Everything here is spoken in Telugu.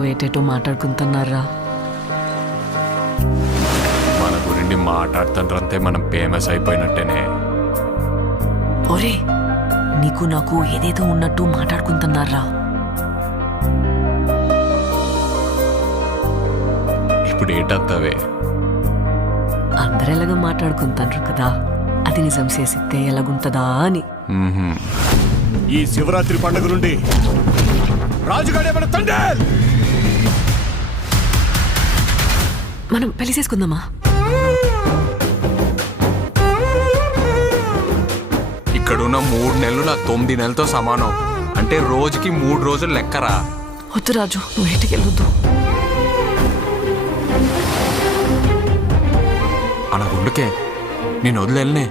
ఏటేటో మాట్లాడుకుంటున్నారా? మన గురించి మాట్లాడుతుంటే మనం ఫేమస్ అయిపోయినట్టేనే. ఒరే, నీకు నాకు ఏదేదో ఉన్నట్టు మాట్లాడుకుంటున్నారా? ఇప్పుడు ఏటత్తవే? అందరెలాగా మాట్లాడుకుంటారు కదా, అది నిజం చేసిస్తే ఎలాగుంటదా అని. ఈ శివరాత్రి పండుగ నుండి రాజుగాడే మన తండ్రి. మనం పెళ్లి చేసుకుందామా? ఇక్కడున్న 3 నెలలు నా 9 నెలలతో సమానం. అంటే రోజుకి 3 రోజులు లెక్కరా. వద్దు రాజు, నువ్వు ఇంటికి వెళ్ళొద్దు. అలా గుండుకే నేను వదిలేనే.